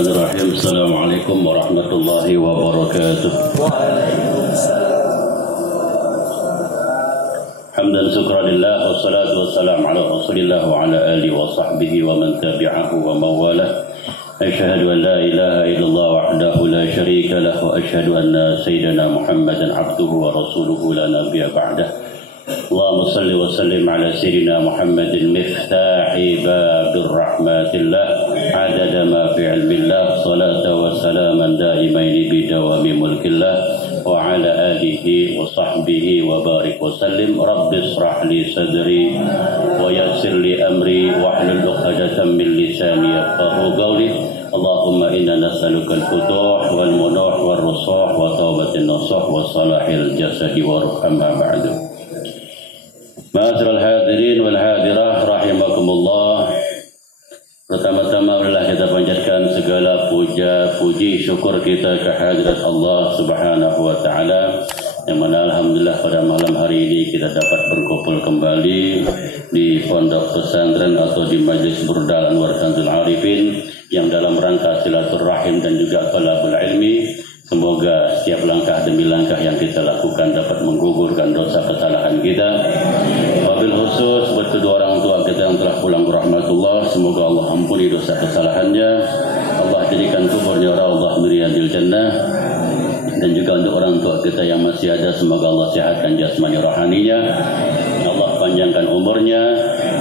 Bismillahirrahmanirrahim. Assalamualaikum warahmatullahi wabarakatuh. Waalaikumsalam. Hamdan syukranillah wassalatu wassalamu ala Rasulillah wa ala alihi wa sahbihi wa man tabi'ahu wa mawalah. Asyhadu an la ilaha illallah wahdahu la syarika lah wa asyhadu anna sayyidina Muhammadan abduhu wa rasuluhu la nabiyya ba'dah. Allahumma salli wa sallim ala sayyidina Muhammadin miftahi babir rahmatillah adada ma fi ilmillah salata wa salaman daimaini bidawami mulkillah wa ala alihi wa sahbihi wa barik wa sallim. Rabbi israh li sadri wa yassir li amri wa hlul 'uqdatam min lisani yafqahu qawli. Allahumma inna nas'aluka al-futuh wal munuh wal rusuh wa taubatin nasuh wa salahil jasadi wa ruh. Amma ba'du. Ma'asyiral hadirin wal hadirah rahimakumullah. Pertama-tama marilah kita panjatkan segala puja, puji, syukur kita kehadirat Allah Subhanahu wa taala, yang mana alhamdulillah pada malam hari ini kita dapat berkumpul kembali di pondok pesantren atau di Majlis Burdal Anwar Kanzul Arifin yang dalam rangka silaturahim dan juga talabul ilmi. Semoga setiap langkah demi langkah yang kita lakukan dapat menggugurkan dosa kesalahan kita. Wabil khusus buat kedua orang tua kita yang telah pulang berahmatullah, semoga Allah ampuni dosa kesalahannya. Allah jadikan kuburnya raudhah min riyadil jannah. Dan juga untuk orang tua kita yang masih ada, semoga Allah sehatkan jasmani rohaninya. Allah panjangkan umurnya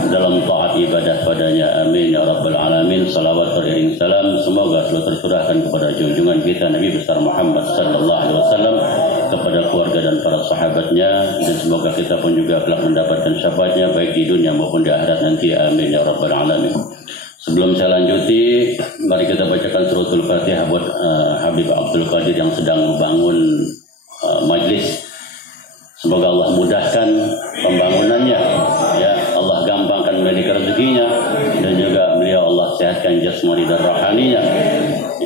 dalam taat ibadah padanya. Amin ya rabbal alamin. Salawat beriring salam semoga selalu tercurahkan kepada junjungan kita Nabi besar Muhammad sallallahu alaihi wasallam, kepada keluarga dan para sahabatnya, dan semoga kita pun juga telah mendapatkan syafaatnya baik di dunia maupun di akhirat nanti. Amin ya rabbal alamin. Sebelum saya lanjuti, mari kita bacakan suratul Fatihah buat Habib Abdul Qadir yang sedang membangun majlis. Semoga Allah mudahkan pembangunannya, ya Allah gampangkan memberikan rezekinya, dan juga beliau Allah sehatkan jasmani dan rohaninya.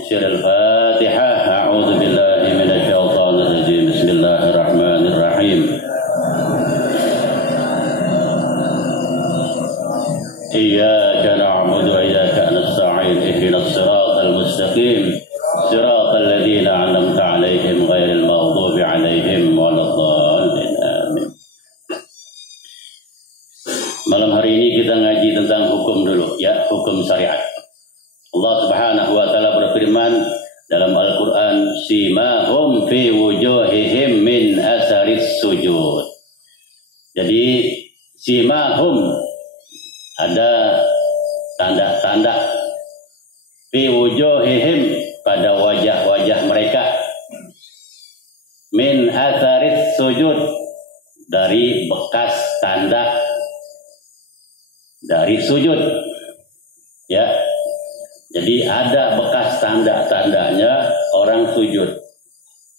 Suratul Fatihah. A'udzu billahi minasyaitonir rajim. Bismillahirrahmanirrahim. Iyyaka na'budu wa iyyaka nasta'in. Ihdinas siratal mustaqim. Siratal ladzina an'amta 'alaihim ghairil maghdubi 'alaihim waladdallin. Amin. Malam hari ini kita ngaji tentang hukum dulu, ya, hukum syariat. Allah Subhanahu wa taala berfirman dalam Al-Qur'an, simahum fi wujuhihim min asaris sujud. Jadi simahum, ada tanda-tanda, fi wujuhihim, pada wajah-wajah mereka, min atharis sujud, dari bekas tanda dari sujud, ya. Jadi ada bekas tanda-tandanya orang sujud.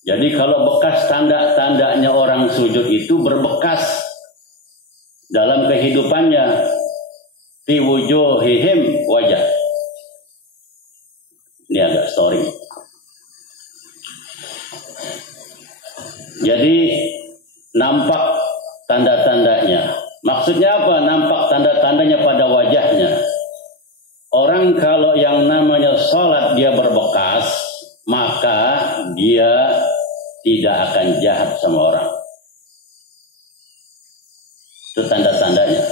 Jadi kalau bekas tanda-tandanya orang sujud itu berbekas dalam kehidupannya, fi wujuhihim, wajah. Ini agak story. Jadi nampak tanda-tandanya. Maksudnya apa? Nampak tanda-tandanya pada wajahnya. Orang kalau yang namanya sholat dia berbekas, maka dia tidak akan jahat sama orang. Itu tanda-tandanya.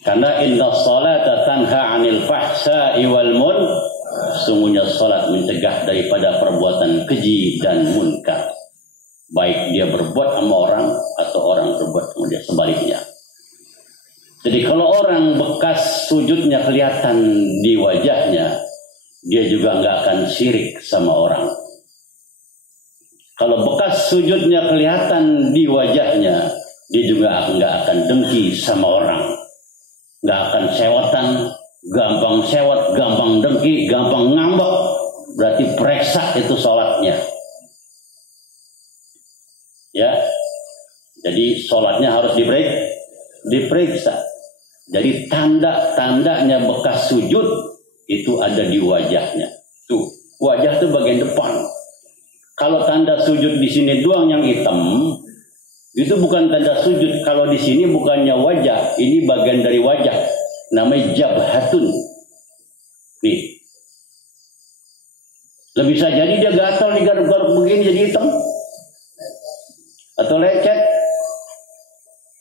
Karena inna sholata tanha 'anil fahsya'i wal munkar. Sungguhnya salat mencegah daripada perbuatan keji dan munkar. Baik dia berbuat sama orang atau orang berbuat sama dia, sebaliknya. Jadi kalau orang bekas sujudnya kelihatan di wajahnya, dia juga nggak akan syirik sama orang. Kalau bekas sujudnya kelihatan di wajahnya, dia juga nggak akan dengki sama orang. Nggak akan sewetan, gampang sewet, gampang dengki, gampang ngambek. Berarti periksa itu sholatnya. Ya, jadi sholatnya harus diperiksa. Jadi tanda-tandanya bekas sujud itu ada di wajahnya. Tuh, wajah itu bagian depan. Kalau tanda sujud di sini doang yang hitam, itu bukan tanda sujud. Kalau di sini bukannya wajah, ini bagian dari wajah. Namanya jabhatun. Nih, Lebih bisa jadi dia gatal digaruk-garuk begini jadi hitam. Atau lecet.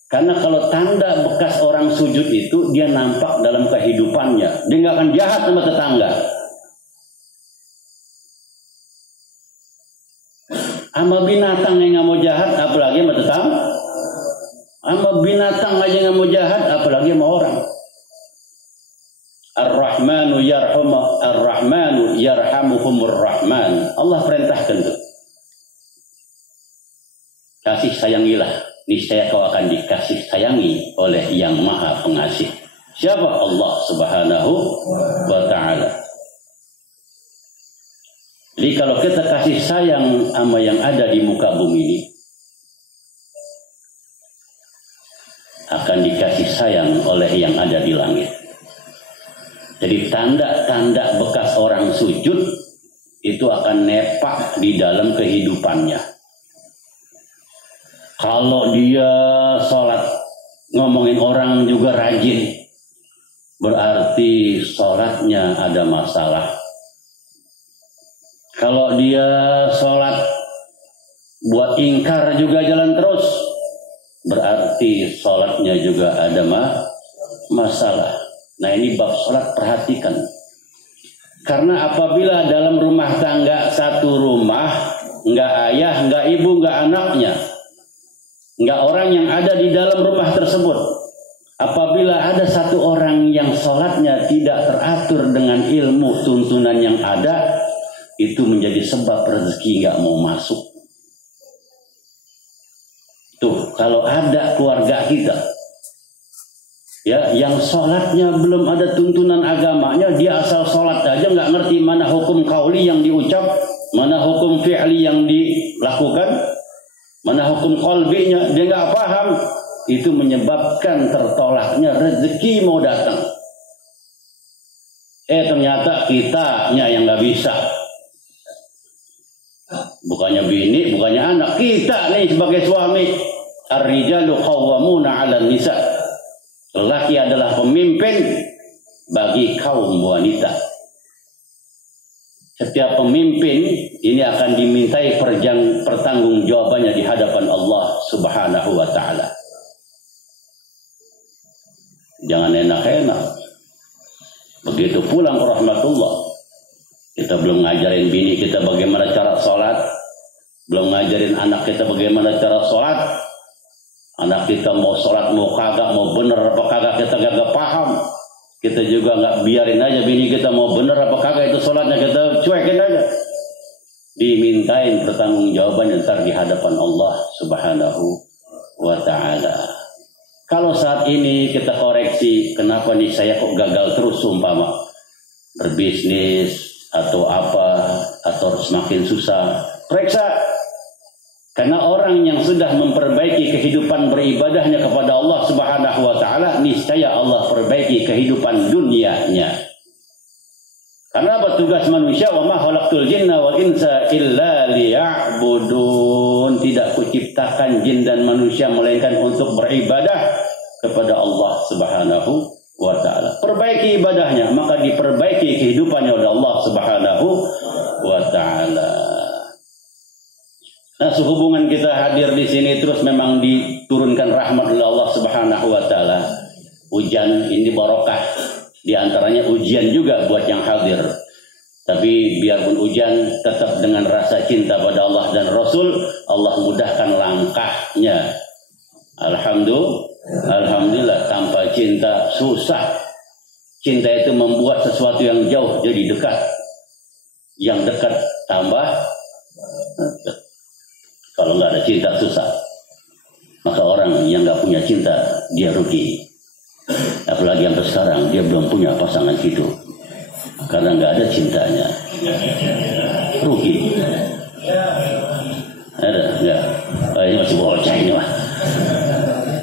Karena kalau tanda bekas orang sujud itu dia nampak dalam kehidupannya. Dia nggak akan jahat sama tetangga. Sama binatang yang nggak mau jahat, apalagi sama tetangga. Sama binatang aja nggak mau jahat, apalagi sama orang. Ar-Rahmanu yarhamuhumur Rahman. Allah perintahkan tuh. Kasih sayangilah, niscaya kau akan dikasih sayangi oleh Yang Maha Pengasih. Siapa? Allah Subhanahu wa Ta'ala. Jadi kalau kita kasih sayang sama yang ada di muka bumi ini, akan dikasih sayang oleh yang ada di langit. Jadi tanda-tanda bekas orang sujud itu akan nepak di dalam kehidupannya. Kalau dia sholat ngomongin orang juga rajin, berarti sholatnya ada masalah. Kalau dia sholat buat ingkar juga jalan terus, berarti sholatnya juga ada masalah. Nah ini bab sholat perhatikan. Karena apabila dalam rumah tangga satu rumah, nggak ayah, nggak ibu, nggak anaknya, nggak orang yang ada di dalam rumah tersebut. Apabila ada satu orang yang sholatnya tidak teratur dengan ilmu tuntunan yang ada, itu menjadi sebab rezeki nggak mau masuk. Tuh, kalau ada keluarga kita, ya, yang sholatnya belum ada tuntunan agamanya, dia asal sholat aja nggak ngerti mana hukum qauli yang diucap, mana hukum fi'li yang dilakukan, mana hukum qalbinya, dia nggak paham. Itu menyebabkan tertolaknya rezeki mau datang. Ternyata kitanya yang nggak bisa. Bukannya bini, bukannya anak, kita nih sebagai suami. Ar-rijalu qawwamuna 'alan nisa. Lelaki adalah pemimpin bagi kaum wanita. Setiap pemimpin ini akan dimintai pertanggungjawabannya di hadapan Allah Subhanahu wa Ta'ala. Jangan enak-enak. Begitu pulang ke rahmatullah, kita belum ngajarin bini kita bagaimana cara sholat, belum ngajarin anak kita bagaimana cara sholat. Anak kita mau sholat, mau kagak, mau bener apa kagak, kita gak paham. Kita juga gak biarin aja bini kita mau bener apa kagak itu sholatnya, kita cuekin aja. Dimintain pertanggungjawaban ntar di hadapan Allah Subhanahu wa Ta'ala. Kalau saat ini kita koreksi, kenapa nih saya kok gagal terus umpama berbisnis atau apa, atau semakin susah, periksa. Karena orang yang sudah memperbaiki kehidupan beribadahnya kepada Allah Subhanahu wa Ta'ala, niscaya Allah perbaiki kehidupan dunianya. Karena apa tugas manusia? Wa ma khalaqtul jinna wal insa illa liya'budun. Tidak kuciptakan jin dan manusia melainkan untuk beribadah kepada Allah Subhanahu wa Ta'ala. Perbaiki ibadahnya, maka diperbaiki kehidupannya oleh Allah Subhanahu wa Ta'ala. Nah, sehubungan kita hadir di sini terus memang diturunkan rahmat oleh Allah Subhanahu wa Ta'ala. Hujan ini barokah, di antaranya ujian juga buat yang hadir. Tapi biarpun hujan, tetap dengan rasa cinta pada Allah dan Rasul, Allah mudahkan langkahnya. Alhamdulillah, tanpa cinta susah. Cinta itu membuat sesuatu yang jauh jadi dekat. Yang dekat tambah dekat. Kalau nggak ada cinta susah. Maka orang yang nggak punya cinta dia rugi. Apalagi sampai sekarang dia belum punya pasangan hidup karena nggak ada cintanya. Rugi. Ada nggak? Ini masih bocah ini mah.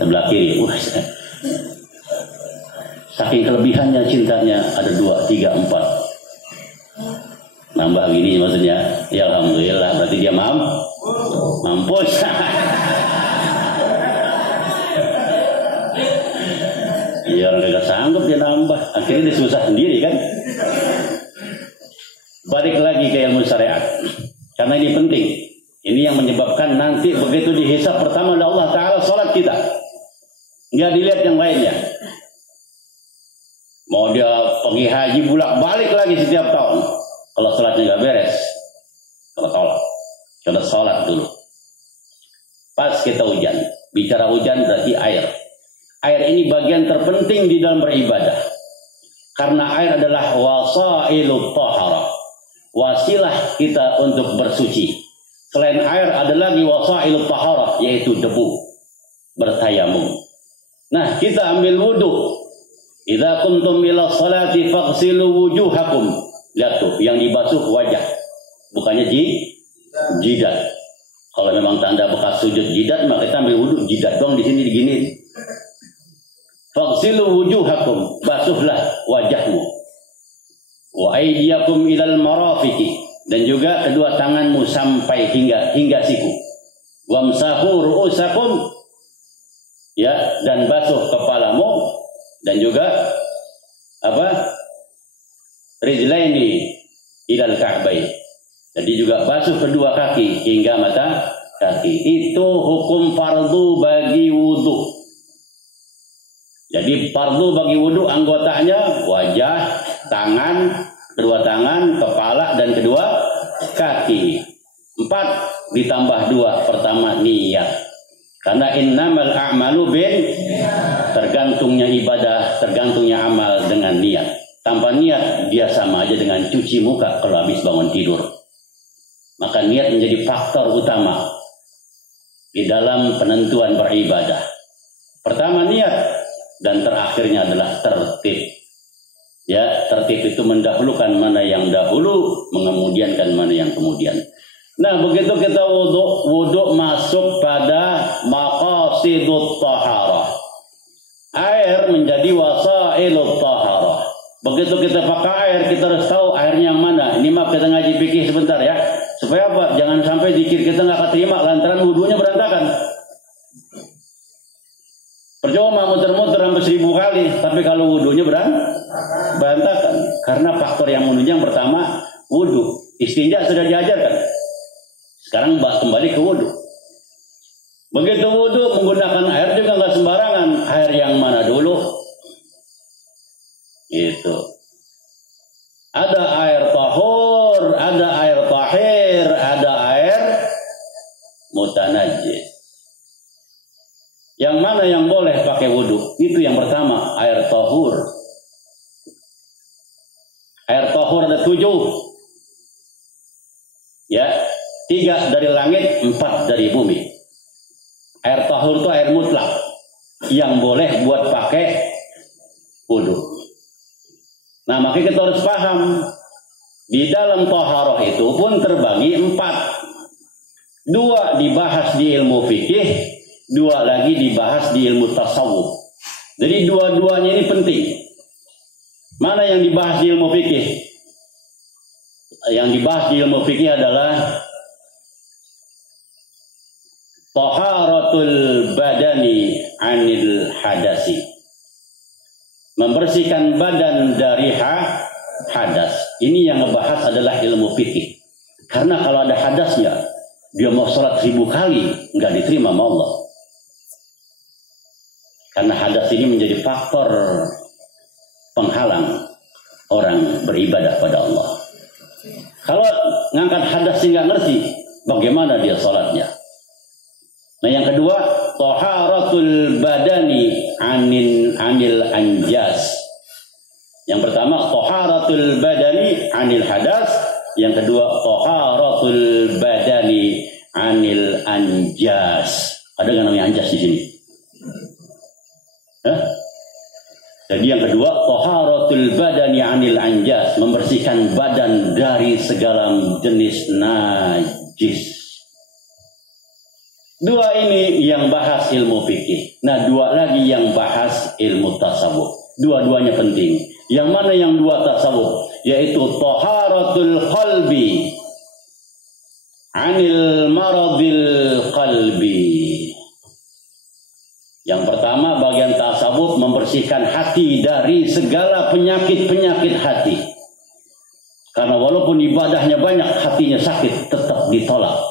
Sebelah kiri. Saking kelebihannya cintanya ada 2, 3, 4. Nambah gini maksudnya. Ya alhamdulillah berarti dia mampus. Ya orang gak sanggup dia nambah, akhirnya dia susah sendiri kan. balik lagi ke ilmu syariat. Karena ini penting. Ini yang menyebabkan nanti begitu dihisab pertama oleh Allah Ta'ala salat kita. Nggak dilihat yang lainnya. Mau dia pergi haji bolak-balik lagi setiap tahun. Kalau salatnya nggak beres, kalau tolak. Coba salat dulu. Pas kita hujan. Bicara hujan berarti air. Air ini bagian terpenting di dalam beribadah. Karena air adalah wasailut taharah. Wasilah kita untuk bersuci. Selain air ada lagi wasailut taharah, yaitu debu. Bertayamum. Nah, kita ambil wudu. Idza kuntum ila sholati faghsilu wujuhakum. Lihat tuh, yang dibasuh wajah. Bukannya jidat. Kalau memang tanda bekas sujud jidat, maka kita ambil wudu jidat dong di sini digini. Faghsilu wujuhakum, basuhlah wajahmu. Wa aydiyakum ilal marafiqi, dan juga kedua tanganmu sampai hingga siku. Wamsahu ru'usakum, ya, dan basuh kepalamu, dan juga rijlaini ilal ka'bain. Jadi juga basuh kedua kaki hingga mata kaki. Itu hukum fardu bagi wudu. Jadi fardu bagi wudu anggotanya wajah, tangan, kedua tangan, kepala, dan kedua kaki. 4 ditambah 2. Pertama niat. Karena innamal a'malu tergantungnya ibadah, tergantungnya amal dengan niat. Tanpa niat dia sama aja dengan cuci muka kalau habis bangun tidur. Maka niat menjadi faktor utama di dalam penentuan beribadah. Pertama niat, dan terakhirnya adalah tertib. Ya, tertib itu mendahulukan mana yang dahulu, mengemudiankan mana yang kemudian. Nah, begitu kita wudu masuk pada maqasidut taharah. Air menjadi wasailut taharah. Begitu kita pakai air, kita harus tahu airnya yang mana. Ini maaf kita ngaji fikih sebentar ya. Supaya apa? Jangan sampai zikir kita nggak keterima lantaran wudunya berantakan. Percuma muter-muter sampai 1000 kali, tapi kalau wudunya berantakan. Karena faktor yang menunjang pertama wudu. Istinja sudah diajarkan. Sekarang kembali ke wudu. Begitu wudu menggunakan air juga nggak sembarangan. Air yang mana dulu? Itu. Ada air tahur, ada air tahir, ada air mutanajjis. Yang mana yang boleh pakai wudu? Itu yang pertama, air tahur. Air tahur ada 7. Ya, 3 dari langit, 4 dari bumi. Air tahur itu air mutlak yang boleh buat pakai wudu. Nah, makanya kita harus paham di dalam taharah itu pun terbagi 4. 2 dibahas di ilmu fikih, 2 lagi dibahas di ilmu tasawuf. Jadi dua-duanya ini penting. Mana yang dibahas di ilmu fikih? Yang dibahas di ilmu fikih adalah taharatul badani anil hadasi. Membersihkan badan dari hadas. Ini yang ngebahas adalah ilmu fikih. Karena kalau ada hadasnya, dia mau sholat 1000 kali, nggak diterima sama Allah. Karena hadas ini menjadi faktor penghalang orang beribadah pada Allah. Kalau ngangkat hadas nggak ngerti, bagaimana dia sholatnya? Nah, yang kedua, taharatul badani anil anjas. Yang pertama, taharatul badani anil hadas. Yang kedua, taharatul badani anil anjas. Ada nggak namanya anjas di sini? Jadi yang kedua, taharatul badani anil anjas, membersihkan badan dari segala jenis najis. 2 ini yang bahas ilmu fikih. Nah, 2 lagi yang bahas ilmu tasawuf. Dua-duanya penting. Yang mana yang 2 tasawuf? Yaitu taharatul qalbi anil maradil qalbi. Yang pertama, bagian tasawuf membersihkan hati dari segala penyakit-penyakit hati. Karena walaupun ibadahnya banyak, hatinya sakit, tetap ditolak.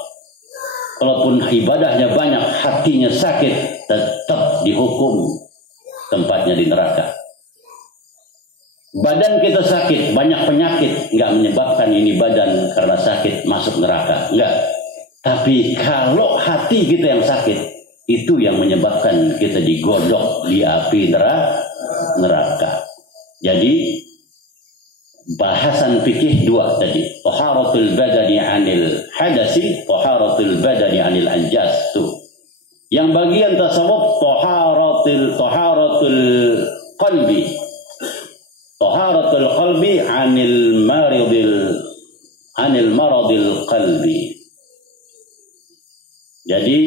Walaupun ibadahnya banyak, hatinya sakit, tetap dihukum tempatnya di neraka. Badan kita sakit, banyak penyakit, nggak menyebabkan ini badan karena sakit masuk neraka, enggak. Tapi kalau hati kita yang sakit, itu yang menyebabkan kita digodok di api neraka. Jadi bahasan fikih dua tadi, taharatul badani 'anil hadasi, taharatul badani 'anil anjas tuh. Yang bagian tasawuf taharatul qalbi. Taharatul qalbi 'anil maradil qalbi. Jadi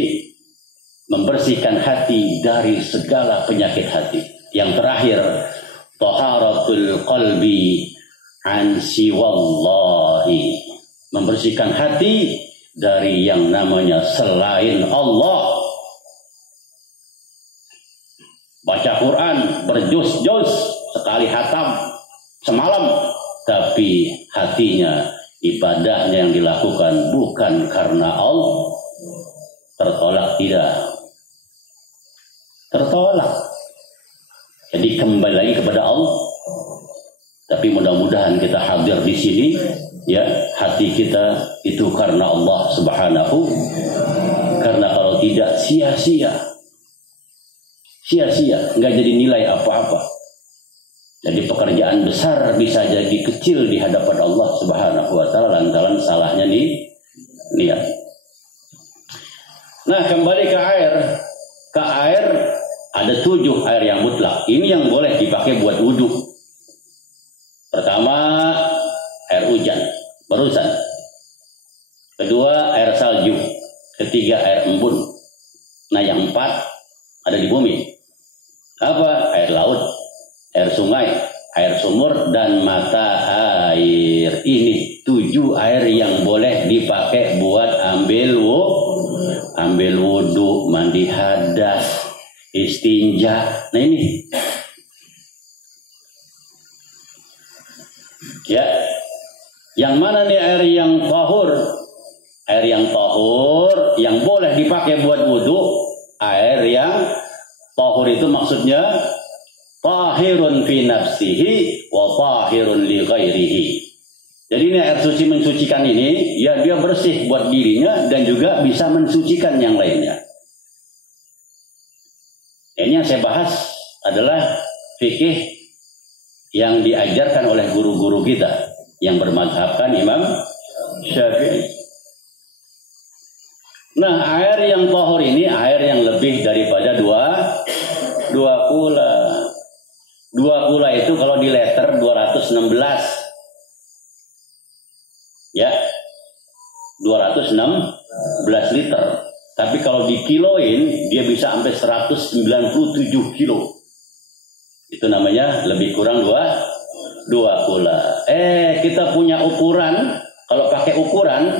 membersihkan hati dari segala penyakit hati. Yang terakhir taharatul qalbi an siwallahi, membersihkan hati dari yang namanya selain Allah. Baca Quran berjus-jus sekali hatam semalam, tapi hatinya ibadahnya yang dilakukan bukan karena Allah, tertolak tidak, tertolak. Jadi kembali lagi kepada Allah. Tapi mudah-mudahan kita hadir di sini, ya, hati kita itu karena Allah Subhanahu. Karena kalau tidak sia-sia, nggak jadi nilai apa-apa. Jadi pekerjaan besar bisa jadi kecil di hadapan Allah Subhanahu wa taala lantaran salahnya niat. Nah, kembali ke air. Ke air ada 7 air yang mutlak. Ini yang boleh dipakai buat wudhu. Pertama, air hujan, barusan. Kedua, air salju. Ketiga, air embun. Nah, yang 4 ada di bumi. Apa? Air laut, air sungai, air sumur, dan mata air. Ini 7 air yang boleh dipakai buat ambil wudhu, mandi hadas, istinja. Nah ini, ya, yang mana nih air yang tahur? Air yang tahur yang boleh dipakai buat wudhu, air yang tahur itu maksudnya tahirun fi nafsihi wa tahirun li ghairihi. Jadi ini air suci mensucikan ini, ya dia bersih buat dirinya dan juga bisa mensucikan yang lainnya. Ini yang saya bahas adalah fikih yang diajarkan oleh guru-guru kita yang bermadzhabkan Imam Syafi'i. Nah, air yang tahur ini air yang lebih daripada dua kula. 2 kula itu kalau di liter 216. Ya, 216 liter. Tapi kalau dikiloin dia bisa sampai 197 kilo. Itu namanya lebih kurang 2 kula. Kita punya ukuran. Kalau pakai ukuran,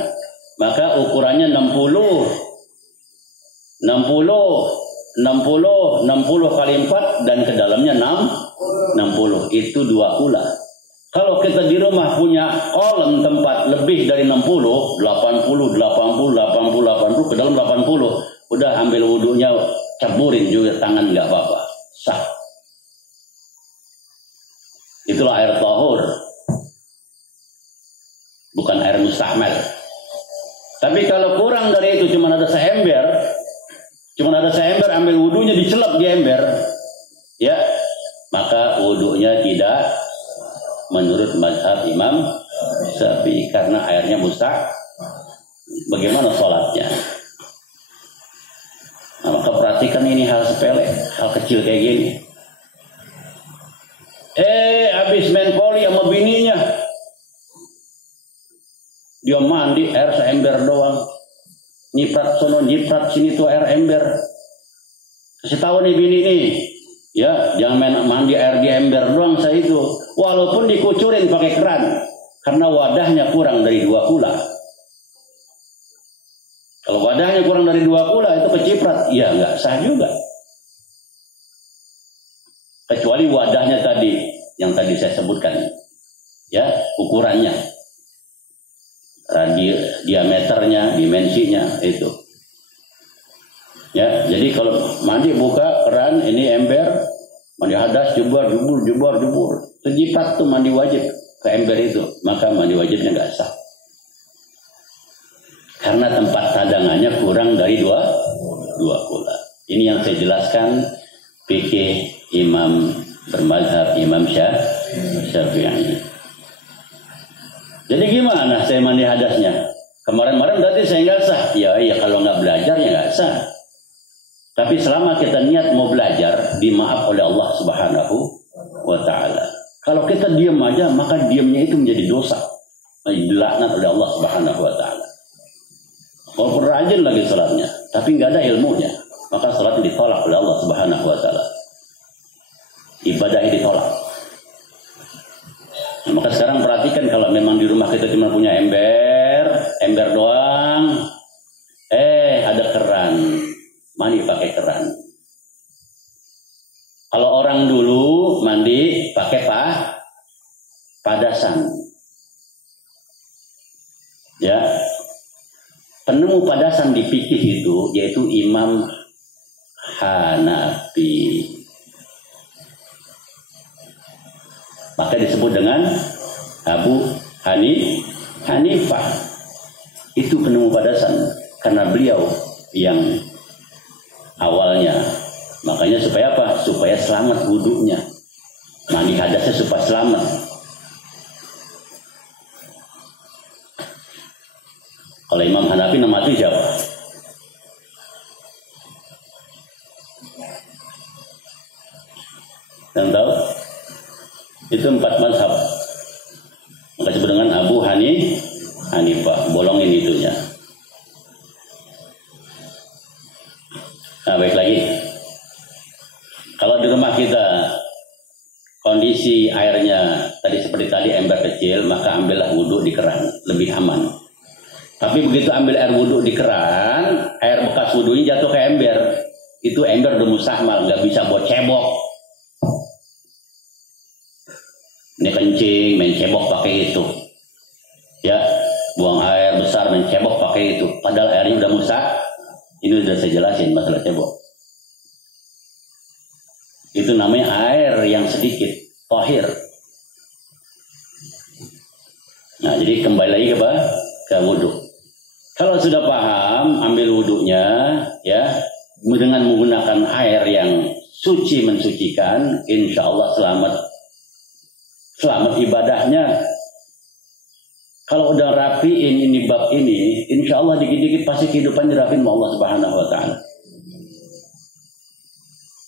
maka ukurannya 60 kali 4 dan ke dalamnya 60. Itu 2 kula. Kalau kita di rumah punya kolam tempat lebih dari 60, 80 ke dalam 80, udah ambil wudhunya, caburin juga tangan, nggak apa-apa, sah. Itulah air tahur, bukan air musta'mal. Tapi kalau kurang dari itu, cuma ada seember, ambil wudhunya dicelap di ember, ya, maka wudhunya tidak menurut mazhab Imam Syafi'i karena airnya mustah. Bagaimana sholatnya? Nah, maka perhatikan ini hal sepele, hal kecil kayak gini. Habis main poli sama bininya, dia mandi air seember doang, nyiprat sono nyiprat sini tuh air ember. Kasih tahu nih bini nih, ya, jangan mandi air di ember doang saya itu. Walaupun dikucurin pakai keran, karena wadahnya kurang dari 2 kula. Kalau wadahnya kurang dari 2 kula itu keciprat, ya nggak sah juga. Kecuali wadahnya tadi, yang tadi saya sebutkan, ya, ukurannya. diameternya, dimensinya itu. Ya, jadi kalau mandi buka keran, ini ember, mandi hadas, jubur. Terjipat tuh mandi wajib ke ember itu, maka mandi wajibnya nggak sah. Karena tempat cadangannya kurang dari dua kula. Ini yang saya jelaskan fikih imam bermadzhab Imam Syafi'i. Jadi gimana saya mandi hadasnya? Kemarin berarti saya nggak sah. Ya kalau nggak belajar ya nggak sah. Tapi selama kita niat mau belajar, dimaaf oleh Allah Subhanahu wa Ta'ala. Kalau kita diam aja, maka diamnya itu menjadi dosa, dilaknat oleh Allah Subhanahu wa Ta'ala. Walaupun rajin lagi salatnya, tapi nggak ada ilmunya, maka salatnya ditolak oleh Allah Subhanahu wa Ta'ala. Ibadahnya ditolak. Nah, maka sekarang perhatikan, kalau memang di rumah kita cuma punya ember doang, ada keran, mandi pakai keran. Kalau orang dulu mandi pakai padasan. Ya. Penemu padasan di fikih itu yaitu Imam Hanafi. Maka disebut dengan Abu Hanifah. Itu penemu padasan karena beliau yang awalnya. Makanya supaya apa? Supaya selamat wudunya. Mandi hadasnya supaya selamat. Kalau Imam Hanafi nama itu siapa? Yang tahu? Itu 4 mazhab. Maka disebut dengan Abu Hanifah. Bolongin itunya. Nah, baik lagi. Kalau di rumah kita kondisi airnya seperti tadi ember kecil, maka ambillah wudhu di keran, lebih aman. Tapi begitu ambil air wudhu di keran, air bekas wudhunya jatuh ke ember. Itu ember udah mustahmal, nggak bisa buat cebok. Ini kencing, main cebok pakai itu. Ya, buang air besar, main cebok pakai itu. Padahal airnya udah musah. Ini sudah saya jelasin masalah cebok. Itu namanya air yang sedikit, tahir. Nah, jadi kembali lagi ke wudhu. Kalau sudah paham, ambil wudhunya, ya, dengan menggunakan air yang suci mensucikan, insya Allah selamat ibadahnya. Kalau udah rapiin ini bab ini, insya Allah dikit-dikit pasti kehidupan dirapiin sama Allah Subhanahu wa Ta'ala.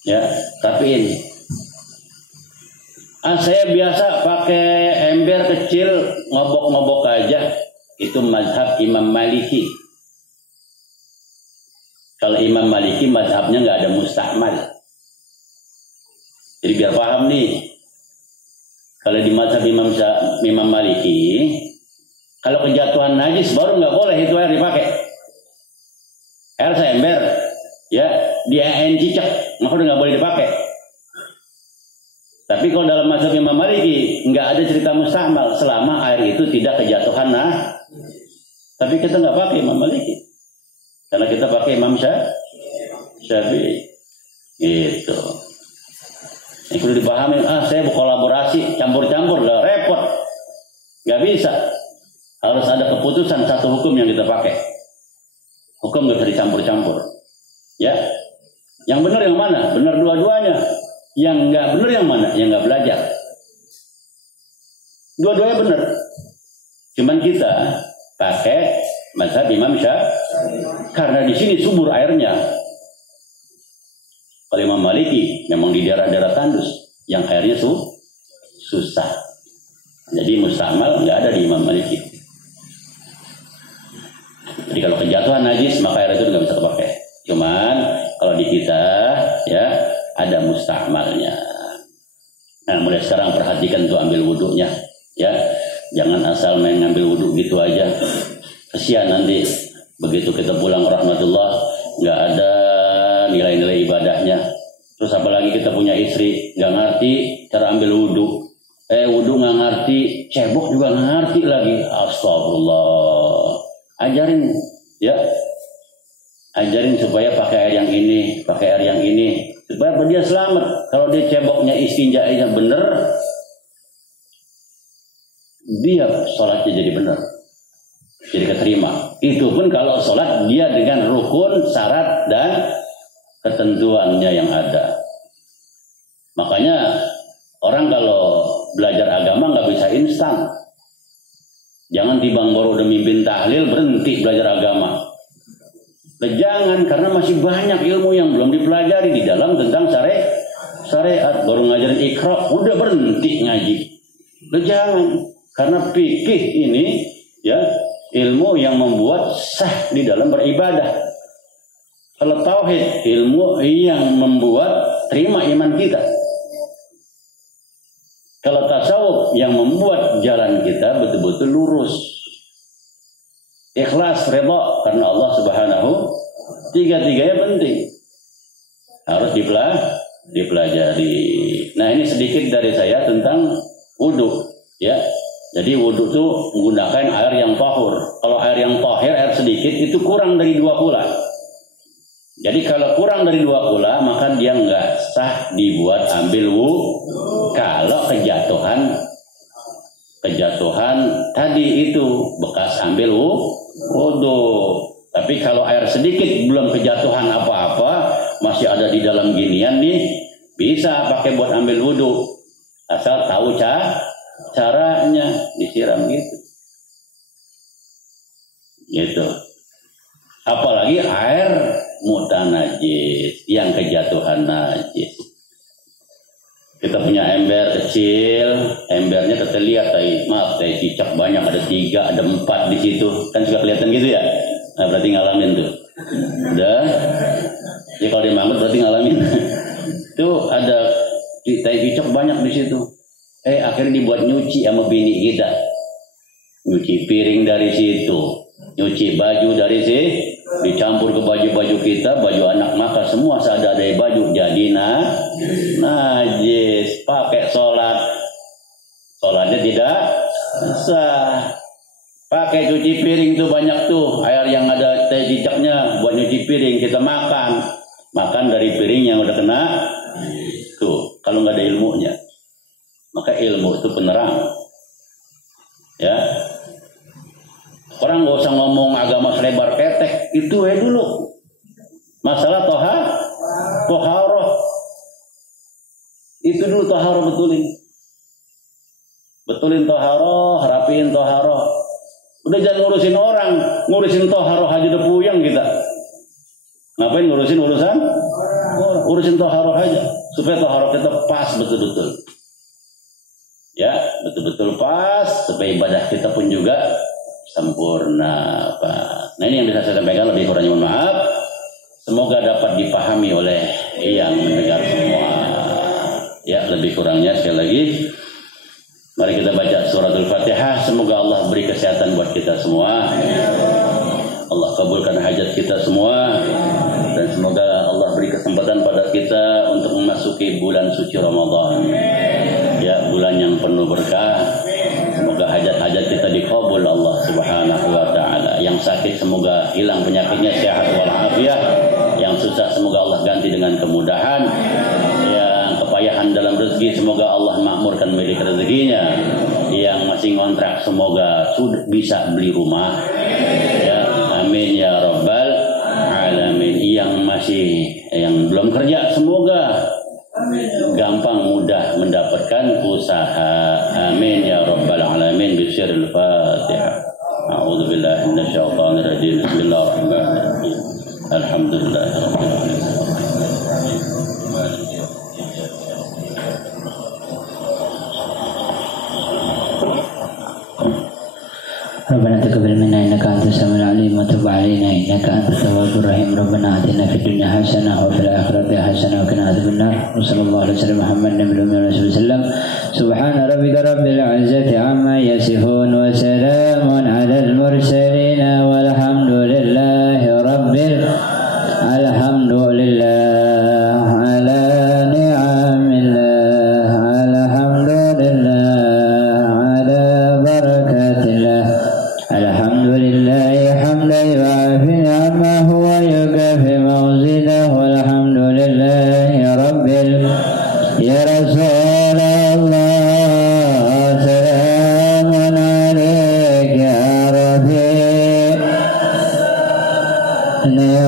Ya, rapiin. Saya biasa pakai ember kecil, ngobok-ngobok aja. Itu mazhab Imam Maliki. Kalau Imam Maliki mazhabnya nggak ada mustahmal. Jadi biar paham nih. Kalau di mazhab Imam Maliki, kalau kejatuhan najis baru nggak boleh itu air dipakai. Air seember, ya, dia cicak, maka udah nggak boleh dipakai. Tapi kalau dalam mazhab Imam Maliki nggak ada cerita mustahmal selama air itu tidak kejatuhan tapi kita nggak pakai Imam Maliki karena kita pakai Imam Syafi'i. Gitu. Ini perlu dipahami. Saya berkolaborasi, campur-campur, lah repot. Nggak bisa. Harus ada keputusan satu hukum yang kita pakai. Hukum nggak bisa dicampur-campur. Ya. Yang benar yang mana? Benar dua-duanya. Yang nggak benar yang mana? Yang nggak belajar. Dua-duanya benar. Cuman kita pakai mazhab Imam Syafi'i karena di sini subur airnya. Kalau Imam Maliki memang di daerah-daerah tandus yang airnya susah. Jadi mustahmal nggak ada di Imam Maliki. Jadi kalau kejatuhan najis maka air itu nggak bisa terpakai. Cuman kalau di kita ya ada mustahmalnya. Nah, mulai sekarang perhatikan tuh ambil wudhunya, ya. Jangan asal main ngambil wudhu gitu aja. Kesian nanti begitu kita pulang rahmatullah nggak ada nilai-nilai ibadahnya. Terus apalagi kita punya istri nggak ngerti cara ambil wudhu. Wudhu nggak ngerti, cebok juga nggak ngerti lagi. Astagfirullah. Ajarin ya. Ajarin supaya pakai air yang ini, pakai air yang ini, supaya dia selamat. Kalau dia ceboknya istinjanya bener, dia sholatnya jadi benar, jadi keterima. Itu pun kalau sholat dia dengan rukun, syarat dan ketentuannya yang ada. Makanya orang kalau belajar agama nggak bisa instan. Jangan tiba baru udah mimpin tahlil berhenti belajar agama. Jangan, karena masih banyak ilmu yang belum dipelajari di dalam tentang syariat. Baru ngajarin ikra, udah berhenti ngaji. Jangan, karena fikih ini ya ilmu yang membuat sah di dalam beribadah. Kalau tauhid, ilmu yang membuat terima iman kita. Kalau tasawuf, yang membuat jalan kita betul-betul lurus. Ikhlas, redha karena Allah Subhanahu. Tiga-tiganya penting. Harus dipelajari. Nah, ini sedikit dari saya tentang wudu, ya. Jadi wudu itu menggunakan air yang tahur. Kalau air yang tahir, air sedikit itu kurang dari 2 kula. Jadi kalau kurang dari 2 kula, maka dia nggak sah dibuat ambil wudu. Kalau kejatuhan tadi itu bekas ambil wudu. Tapi kalau air sedikit belum kejatuhan apa-apa, masih ada di dalam ginian nih, bisa pakai buat ambil wudu. Asal tahu caranya, disiram gitu. Gitu. Apalagi air mutanajis yang kejatuhan najis. Kita punya ember kecil, embernya kita lihat tadi cicak banyak, ada 3, ada 4 di situ. Kan suka kelihatan gitu ya? Nah, berarti ngalamin tuh. Udah. Jadi kalau dia mangut berarti ngalamin. Tuh ada tai cicak banyak di situ. Akhirnya dibuat nyuci sama bini kita. Nyuci piring dari situ, nyuci baju dari sini, dicampur ke baju-baju kita, baju anak maka semua seadanya baju jadi najis. Pakai sholatnya tidak sah. Pakai cuci piring tuh banyak tuh air yang ada teh cicaknya buat nyuci piring, kita makan dari piring yang udah kena tuh. Kalau nggak ada ilmunya, maka ilmu itu penerang ya. Orang nggak usah ngomong agama selebar ketek, itu dulu masalah toharoh itu dulu. Toharoh betulin toharoh, rapiin toharoh. Udah jangan ngurusin orang, ngurusin toharoh aja udah puyeng kita. Ngapain ngurusin urusan orang? Urusin toharoh aja supaya toharoh kita pas betul-betul ya, betul-betul pas, supaya ibadah kita pun juga sempurna, Pak. Nah, ini yang bisa saya sampaikan, lebih kurangnya mohon maaf. Semoga dapat dipahami oleh yang mendengar semua. Ya, lebih kurangnya sekali lagi, mari kita baca suratul Fatihah. Semoga Allah beri kesehatan buat kita semua. Allah kabulkan hajat kita semua. Dan semoga Allah beri kesempatan pada kita untuk memasuki bulan suci Ramadan. Ya, bulan yang penuh berkah. Semoga hajat-hajat kita dikabul Allah Subhanahu wa taala. Yang sakit semoga hilang penyakitnya, sehat walafiat. Yang susah semoga Allah ganti dengan kemudahan. Yang kepayahan dalam rezeki semoga Allah makmurkan milik rezekinya. Yang masih ngontrak semoga sudah bisa beli rumah. Ya, amin ya rabbal alamin. Yang belum kerja semoga gampang mudah mendapatkan usaha. Amin ya rabbal alamin. Bismillahirrahmanirrahim. Fatihah. A'udzu billahi minasyaitonir rajim. Bismillahirrahmanirrahim. Alhamdulillahirabbil alamin. ربنا تقبل منا إنك أنت السميع العليم وتب علينا إنك أنت التواب الرحيم ربنا آتنا في الدنيا حسنة وفي الآخرة حسنة وقنا عذاب النار وصلى الله على سيدنا محمد النبي الأمي وسلم سبحان ربك رب العزة عما يصفون وسلام على المرسلين والحمد لله رب الحمد لله على نعم الله الحمد لله على بركات الله الحمد لله Amen.